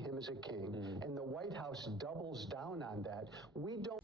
to him as a king, mm. and the White House doubles down on that. We don't.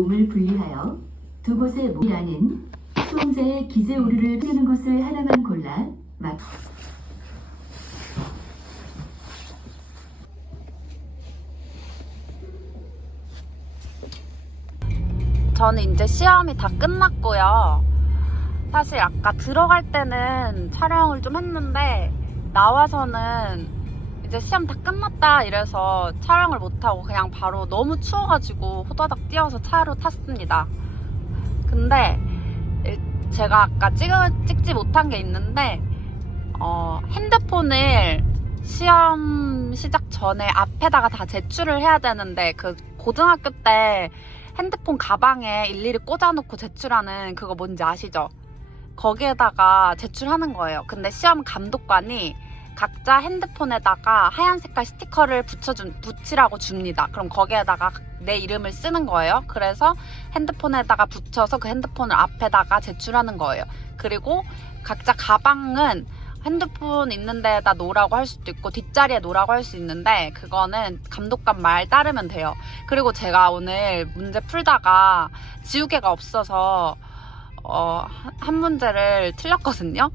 모음을 분리하여 두 곳의 모이라는 수음제의 기재 오류를 쓰는 것을 하나만 골라 막 저는 이제 시험이 다 끝났고요. 사실 아까 들어갈 때는 촬영을 좀 했는데 나와서는 이제 시험 다 끝났다 이래서 촬영을 못하고 그냥 바로 너무 추워가지고 호다닥 뛰어서 차로 탔습니다. 근데 일- 제가 아까 찍, 찍지 못한 게 있는데 어, 핸드폰을 시험 시작 전에 앞에다가 다 제출을 해야 되는데 그 고등학교 때 핸드폰 가방에 일일이 꽂아놓고 제출하는 그거 뭔지 아시죠? 거기에다가 제출하는 거예요. 근데 시험 감독관이 각자 핸드폰에다가 하얀 색깔 스티커를 붙여준, 붙이라고 줍니다. 그럼 거기에다가 내 이름을 쓰는 거예요. 그래서 핸드폰에다가 붙여서 그 핸드폰을 앞에다가 제출하는 거예요. 그리고 각자 가방은 핸드폰 있는 데다 놓으라고 할 수도 있고 뒷자리에 놓으라고 할 수 있는데 그거는 감독관 말 따르면 돼요. 그리고 제가 오늘 문제 풀다가 지우개가 없어서 어, 한- 한 문제를 틀렸거든요.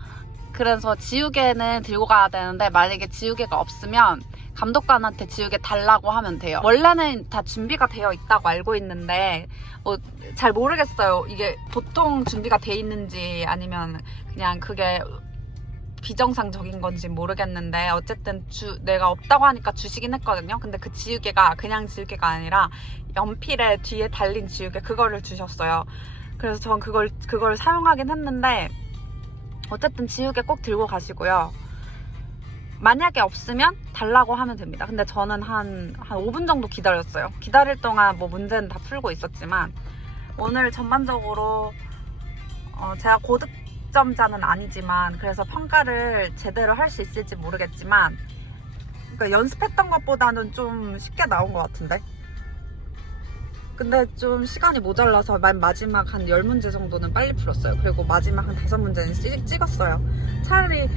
그래서 지우개는 들고 가야 되는데 만약에 지우개가 없으면 감독관한테 지우개 달라고 하면 돼요. 원래는 다 준비가 되어 있다고 알고 있는데 뭐 잘 모르겠어요. 이게 보통 준비가 돼 있는지 아니면 그냥 그게 비정상적인 건지 모르겠는데 어쨌든 주 내가 없다고 하니까 주시긴 했거든요. 근데 그 지우개가 그냥 지우개가 아니라 연필에 뒤에 달린 지우개 그거를 주셨어요. 그래서 전 그걸 그걸 사용하긴 했는데 어쨌든 지우개 꼭 들고 가시고요. 만약에 없으면 달라고 하면 됩니다. 근데 저는 한, 한 5분 정도 기다렸어요. 기다릴 동안 뭐 문제는 다 풀고 있었지만, 오늘 전반적으로, 어, 제가 고득점자는 아니지만, 그래서 평가를 제대로 할 수 있을지 모르겠지만, 그러니까 연습했던 것보다는 좀 쉽게 나온 것 같은데? 근데 좀 시간이 모자라서 맨 마지막 한 10문제 정도는 빨리 풀었어요. 그리고 마지막 한 5문제는 찍, 찍었어요. 차라리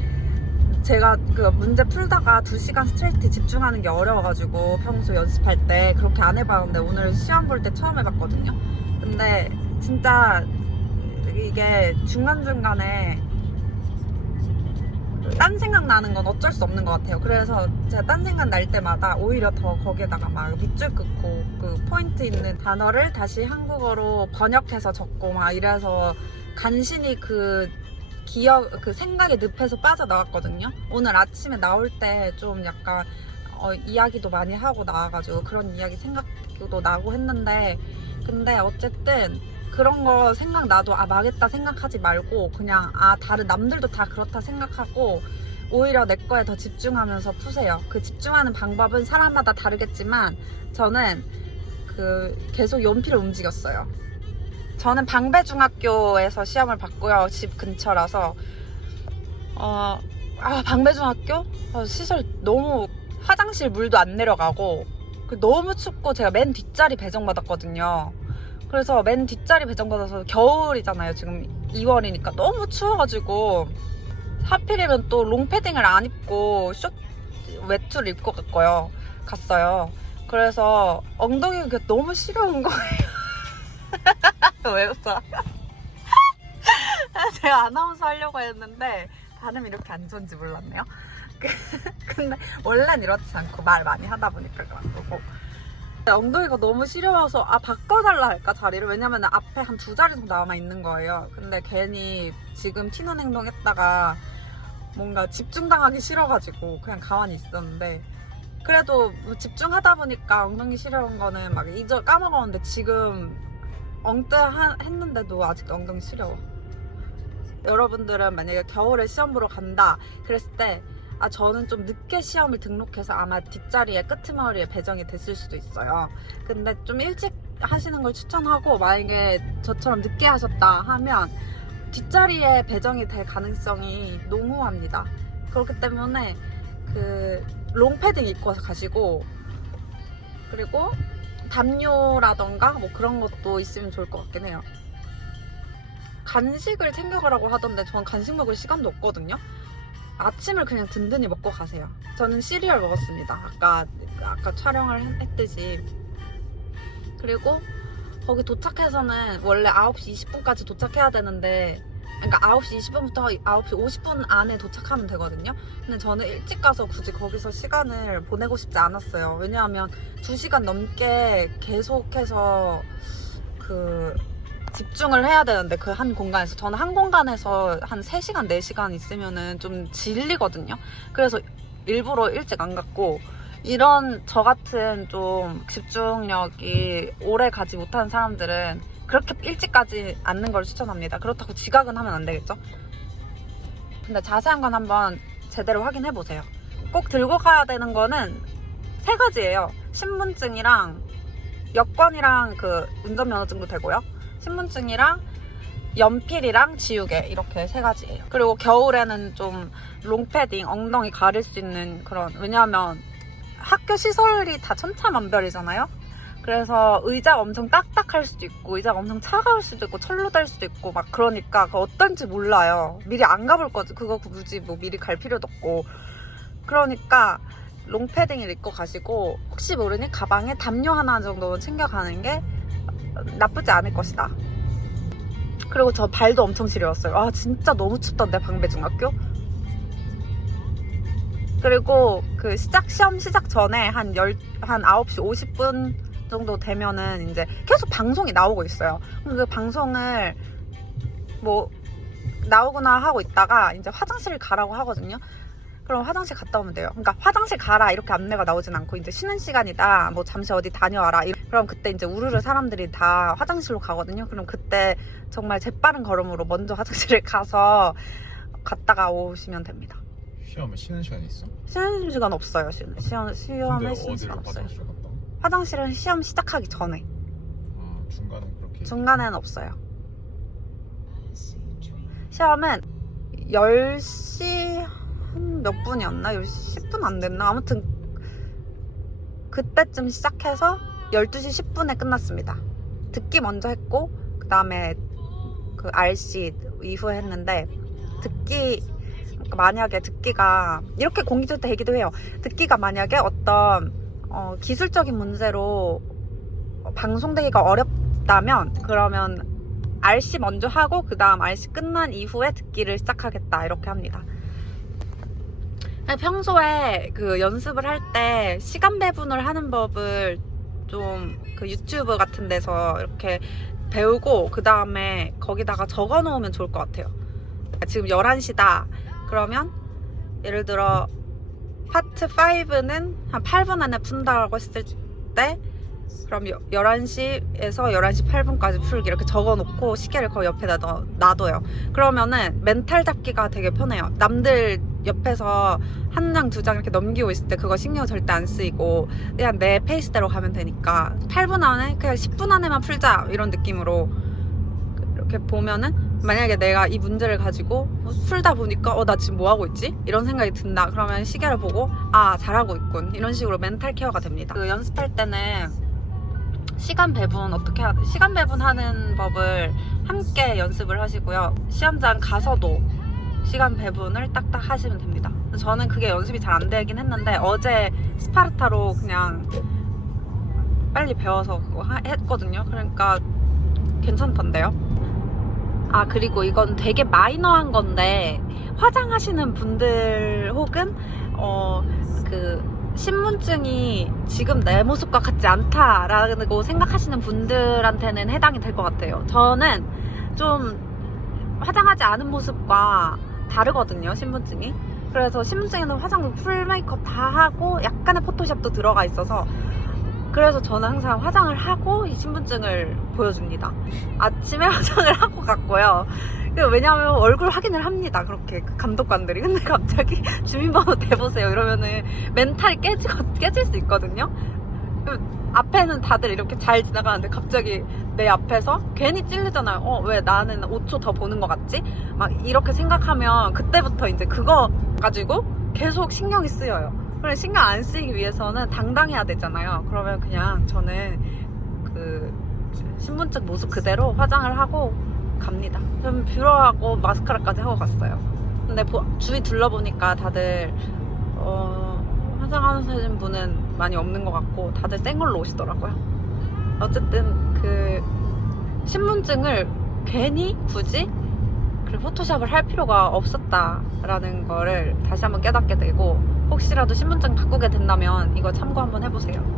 제가 그 문제 풀다가 2시간 스트레이트 집중하는 게 어려워가지고 평소 연습할 때 그렇게 안 해봤는데 오늘 시험 볼 때 처음 해봤거든요. 근데 진짜 이게 중간중간에 그 딴 생각 나는 건 어쩔 수 없는 것 같아요. 그래서 제가 딴 생각 날 때마다 오히려 더 거기에다가 막 밑줄 긋고 그 포인트 있는 단어를 다시 한국어로 번역해서 적고 막 이래서 간신히 그 기억, 그 생각의 늪에서 빠져나왔거든요. 오늘 아침에 나올 때 좀 약간 어, 이야기도 많이 하고 나와가지고 그런 이야기 생각도 나고 했는데 근데 어쨌든 그런 거 생각 나도 아 망했다 생각하지 말고 그냥 아 다른 남들도 다 그렇다 생각하고 오히려 내 거에 더 집중하면서 푸세요. 그 집중하는 방법은 사람마다 다르겠지만 저는 그 계속 연필을 움직였어요. 저는 방배중학교에서 시험을 봤고요. 집 근처라서 어, 아 방배중학교 아, 시설 너무 화장실 물도 안 내려가고 그 너무 춥고 제가 맨 뒷자리 배정받았거든요. 그래서 맨 뒷자리 배정받아서 겨울이잖아요. 지금 2월이니까 너무 추워가지고 하필이면 또 롱패딩을 안 입고 쇼 외투를 입고 갔고요. 갔어요. 그래서 엉덩이가 너무 시려운 거예요. 왜 웃어? 제가 아나운서 하려고 했는데 발음이 이렇게 안 좋은지 몰랐네요. 근데 원래는 이렇지 않고 말 많이 하다 보니까 그런 거고. 엉덩이가 너무 시려워서 아 바꿔달라 할까 자리를 왜냐면 앞에 한 두 자리 정도 남아 있는 거예요. 근데 괜히 지금 튀는 행동 했다가 뭔가 집중당하기 싫어가지고 그냥 가만히 있었는데 그래도 뭐 집중하다 보니까 엉덩이 시려운 거는 막 잊어 까먹었는데 지금 하- 했는데도 아직도 엉덩이 시려워. 여러분들은 만약에 겨울에 시험 보러 간다 그랬을 때 아, 저는 좀 늦게 시험을 등록해서 아마 뒷자리에 끄트머리에 배정이 됐을 수도 있어요. 근데 좀 일찍 하시는 걸 추천하고 만약에 저처럼 늦게 하셨다 하면 뒷자리에 배정이 될 가능성이 농후합니다. 그렇기 때문에 그 롱패딩 입고 가시고 그리고 담요라던가 뭐 그런 것도 있으면 좋을 것 같긴 해요. 간식을 챙겨가라고 하던데 저는 간식 먹을 시간도 없거든요. 아침을 그냥 든든히 먹고 가세요. 저는 시리얼 먹었습니다. 아까 아까 촬영을 했- 했듯이. 그리고 거기 도착해서는 원래 9시 20분까지 도착해야 되는데 그러니까 9시 20분부터 9시 50분 안에 도착하면 되거든요. 근데 저는 일찍 가서 굳이 거기서 시간을 보내고 싶지 않았어요. 왜냐하면 2시간 넘게 계속해서 그 집중을 해야 되는데 그 한 공간에서 저는 한 공간에서 한 3시간, 4시간 있으면은 좀 질리거든요. 그래서 일부러 일찍 안 갔고 이런 저 같은 좀 집중력이 오래 가지 못하는 사람들은 그렇게 일찍 가지 않는 걸 추천합니다. 그렇다고 지각은 하면 안 되겠죠? 근데 자세한 건 한번 제대로 확인해 보세요. 꼭 들고 가야 되는 거는 세 가지예요. 신분증이랑 여권이랑 그 운전면허증도 되고요. 신분증이랑 연필이랑 지우개 이렇게 세 가지예요. 그리고 겨울에는 좀 롱패딩 엉덩이 가릴 수 있는 그런 왜냐하면 학교 시설이 다 천차만별이잖아요. 그래서 의자가 엄청 딱딱할 수도 있고 의자가 엄청 차가울 수도 있고 철로 될 수도 있고 막 그러니까 그 어떤지 몰라요. 미리 안 가볼 거지. 그거 굳이 뭐 미리 갈 필요도 없고 그러니까 롱패딩을 입고 가시고 혹시 모르니 가방에 담요 하나 정도는 챙겨가는 게 나쁘지 않을 것이다. 그리고 저 발도 엄청 시려웠어요. 아 진짜 너무 춥던데 방배중학교. 그리고 그 시작 시험 시작 전에 한 열 한 9시 50분 정도 되면은 이제 계속 방송이 나오고 있어요. 그 방송을 뭐 나오거나 하고 있다가 이제 화장실 가라고 하거든요. 그럼 화장실 갔다 오면 돼요. 그러니까 화장실 가라 이렇게 안내가 나오진 않고 이제 쉬는 시간이다. 뭐 잠시 어디 다녀와라. 이- 그럼 그때 이제 우르르 사람들이 다 화장실로 가거든요. 그럼 그때 정말 재빠른 걸음으로 먼저 화장실에 가서 갔다가 오시면 됩니다. 시험에 쉬는 시간 있어? 쉬는 시간 없어요. 쉬는 시험 시험에 쉬는 시간 없어요. 화장실 갔다? 화장실은 시험 시작하기 전에 아 중간에 그렇게 중간에는 없어요. 시험은 10시 한 몇 분이었나? 10시 10분 안 됐나? 아무튼 그때쯤 시작해서 12시 10분에 끝났습니다. 듣기 먼저 했고 그 다음에 그 RC 이후에 했는데 듣기 만약에 듣기가 이렇게 공개되기도 해요. 듣기가 만약에 어떤 어, 기술적인 문제로 방송되기가 어렵다면 그러면 RC 먼저 하고 그 다음 RC 끝난 이후에 듣기를 시작하겠다 이렇게 합니다. 평소에 그 연습을 할 때 시간 배분을 하는 법을 좀 그 유튜브 같은 데서 이렇게 배우고 그 다음에 거기다가 적어 놓으면 좋을 것 같아요. 지금 11시다. 그러면 예를 들어 파트 5는 한 8분 안에 푼다고 했을 때 그럼 11시에서 11시 8분까지 풀기 이렇게 적어 놓고 시계를 거기 옆에다 놔- 놔둬요. 그러면은 멘탈 잡기가 되게 편해요. 남들 옆에서 한 장, 두 장 이렇게 넘기고 있을 때 그거 신경 절대 안 쓰이고 그냥 내 페이스대로 가면 되니까 8분 안에 그냥 10분 안에만 풀자 이런 느낌으로 이렇게 보면은 만약에 내가 이 문제를 가지고 풀다 보니까 어 나 지금 뭐 하고 있지? 이런 생각이 든다. 그러면 시계를 보고 아 잘하고 있군. 이런 식으로 멘탈 케어가 됩니다. 그 연습할 때는 시간 배분 어떻게 하 시간 배분하는 법을 함께 연습을 하시고요. 시험장 가서도 시간 배분을 딱딱 하시면 됩니다. 저는 그게 연습이 잘 안 되긴 했는데 어제 스파르타로 그냥 빨리 배워서 했거든요. 그러니까 괜찮던데요. 아 그리고 이건 되게 마이너한 건데 화장하시는 분들 혹은 어 그 신분증이 지금 내 모습과 같지 않다라고 생각하시는 분들한테는 해당이 될 것 같아요. 저는 좀 화장하지 않은 모습과 다르거든요, 신분증이. 그래서 신분증에는 화장, 풀 메이크업 다 하고 약간의 포토샵도 들어가 있어서 그래서 저는 항상 화장을 하고 이 신분증을 보여줍니다. 아침에 화장을 하고 갔고요. 그 왜냐하면 얼굴 확인을 합니다. 그렇게 그 감독관들이. 근데 갑자기 주민번호 대보세요. 이러면은 멘탈이 깨지, 깨질 수 있거든요. 그 앞에는 다들 이렇게 잘 지나가는데 갑자기 내 앞에서 괜히 찔리잖아요. 어, 왜 나는 5초 더 보는 것 같지? 막 이렇게 생각하면 그때부터 이제 그거 가지고 계속 신경이 쓰여요. 그래 신경 안 쓰이기 위해서는 당당해야 되잖아요. 그러면 그냥 저는 그 신분증 모습 그대로 화장을 하고 갑니다. 좀 뷰러하고 마스카라까지 하고 갔어요. 근데 보- 주위 둘러보니까 다들 어, 화장하시는 분은 많이 없는 것 같고 다들 생얼로 오시더라고요. 어쨌든 그 신분증을 괜히 굳이 그 포토샵을 할 필요가 없었다라는 거를 다시 한번 깨닫게 되고 혹시라도 신분증 바꾸게 된다면 이거 참고 한번 해보세요.